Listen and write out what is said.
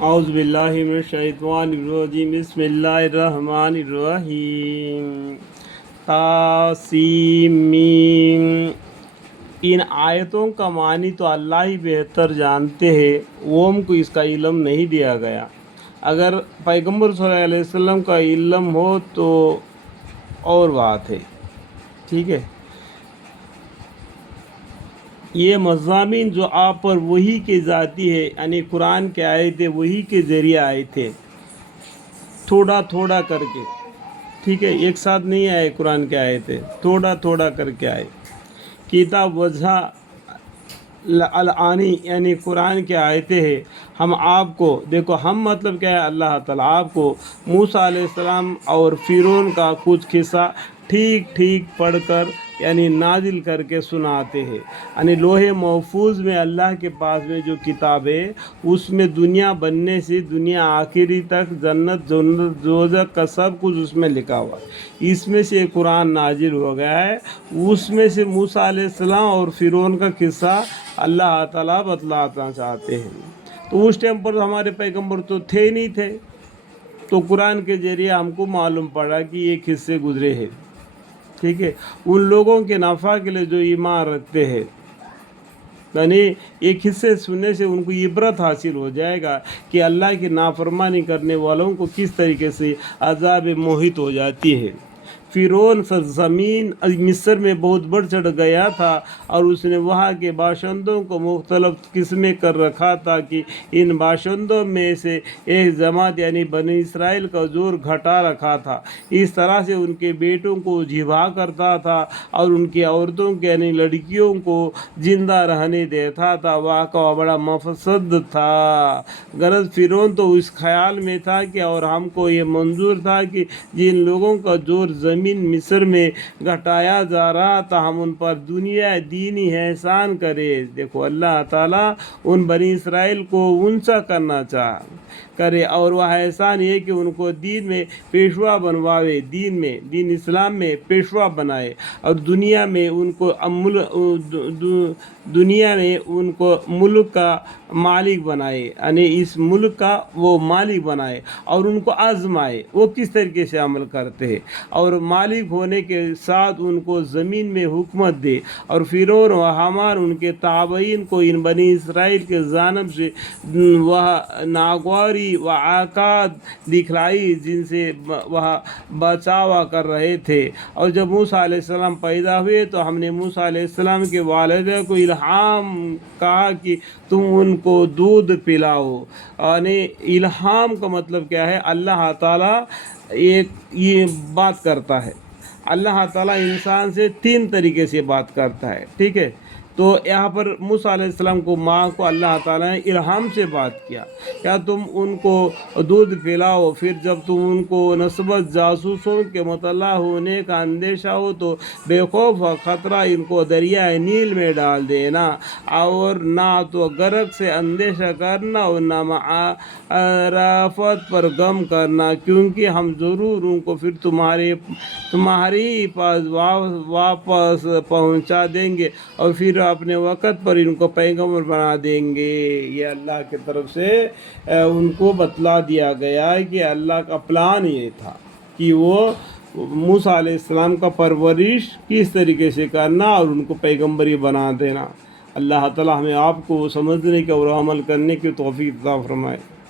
اعوذ باللہ من الشیطان الرجیم بسم اللہ الرحمن الرحیم تاسیم ان آیتوں کا معنی تو اللہ ہی بہتر جانتے ہیں، وہ ہم کو اس کا علم نہیں دیا گیا۔ اگر پیغمبر صلی اللہ علیہ وسلم کا علم ہو تو اور بات ہے، ٹھیک ہے۔ یہ مضامین جو آپ پر وحی کے ذاتی ہے، یعنی قرآن کے آئے تھے، وحی کے ذریعے آئے تھے، تھوڑا تھوڑا کر کے، ٹھیک ہے، ایک ساتھ نہیں آئے قرآن کے آئے تھے، تھوڑا تھوڑا کر کے آئے۔ کتاب وجہ الانی یعنی قرآن کے آیتیں ہیں۔ ہم آپ کو دیکھو، ہم مطلب کیا ہے، اللہ تعالیٰ آپ کو موسیٰ علیہ السلام اور فرعون کا کچھ قصہ ٹھیک ٹھیک پڑھ کر یعنی نازل کر کے سناتے ہیں۔ یعنی لوح محفوظ میں اللہ کے پاس میں جو کتاب ہے، اس میں دنیا بننے سے دنیا آخری تک جنت دوزخ کا سب کچھ اس میں لکھا ہوا ہے۔ اس میں سے قرآن نازل ہو گیا ہے، اس میں سے موسیٰ علیہ السلام اور فرعون کا قصہ اللہ تعالیٰ بتلانا چاہتے ہیں۔ تو اس ٹائم پر ہمارے پیغمبر تو تھے نہیں تھے، تو قرآن کے ذریعے ہم کو معلوم پڑا کہ یہ قصے گزرے ہیں، ٹھیک ہے۔ ان لوگوں کے نفع کے لیے جو ایمان رکھتے ہیں، یعنی ایک حصے سننے سے ان کو عبرت حاصل ہو جائے گا کہ اللہ کی نافرمانی کرنے والوں کو کس طریقے سے عذاب محیط ہو جاتی ہے۔ فرعون سرزمین مصر میں بہت بڑھ چڑھ گیا تھا، اور اس نے وہاں کے باشندوں کو مختلف قسمیں کر رکھا تھا کہ ان باشندوں میں سے ایک جماعت یعنی بنی اسرائیل کا زور گھٹا رکھا تھا۔ اس طرح سے ان کے بیٹوں کو ذبح کرتا تھا اور ان کی عورتوں کے یعنی لڑکیوں کو زندہ رہنے دیتا تھا۔ واقعہ بڑا مفسد تھا۔ غرض فرعون تو اس خیال میں تھا کہ اور ہم کو یہ منظور تھا کہ جن لوگوں کا زور زمین مصر میں گھٹایا جا رہا تھا، ہم ان پر دنیا دینی احسان کرے۔ دیکھو، اللہ تعالیٰ ان بنی اسرائیل کو اونچا کرنا کرے، اور وہ احسان یہ کہ ان کو دین میں پیشوا بنواوے، دین اسلام میں پیشوا بنائے، اور دنیا میں ان کو ملک کا مالک بنائے، یعنی اس ملک کا وہ مالک بنائے، اور ان کو آزمائے وہ کس طریقے سے عمل کرتے ہیں، اور مالک ہونے کے ساتھ ان کو زمین میں حکومت دے۔ اور فرعون و حامان ان کے تابعین کو ان بنی اسرائیل کے جانب سے وہ ناگواری و عقاد دکھلائی جن سے وہ بچاوا کر رہے تھے۔ اور جب موسیٰ علیہ السلام پیدا ہوئے تو ہم نے موسیٰ علیہ السلام کے والدہ کو الہام کہا کہ تم ان کو دودھ پلاؤ۔ یعنی الہام کا مطلب کیا ہے؟ اللہ تعالیٰ ایک یہ بات کرتا ہے، اللہ تعالیٰ انسان سے 3 طریقے سے بات کرتا ہے، ٹھیک ہے۔ تو یہاں پر موسیٰ علیہ السلام کو ماں کو اللہ تعالیٰ نے الہام سے بات کیا تم ان کو دودھ پلاؤ، پھر جب تم ان کو نسبت جاسوسوں کے مطلع ہونے کا اندیشہ ہو تو بے خوف و خطرہ ان کو دریائے نیل میں ڈال دینا، اور نہ تو غرق سے اندیشہ کرنا اور نہ معرفت پر غم کرنا، کیونکہ ہم ضرور ان کو پھر تمہاری پاس واپس پہنچا دیں گے، اور پھر اپنے وقت پر ان کو پیغمبر بنا دیں گے۔ یہ اللہ کی طرف سے ان کو بتلا دیا گیا ہے کہ اللہ کا پلان یہ تھا کہ وہ موسیٰ علیہ السلام کا پرورش کس طریقے سے کرنا اور ان کو پیغمبری بنا دینا۔ اللہ تعالیٰ ہمیں آپ کو سمجھنے کے اور عمل کرنے کی توفیق عطا فرمائے۔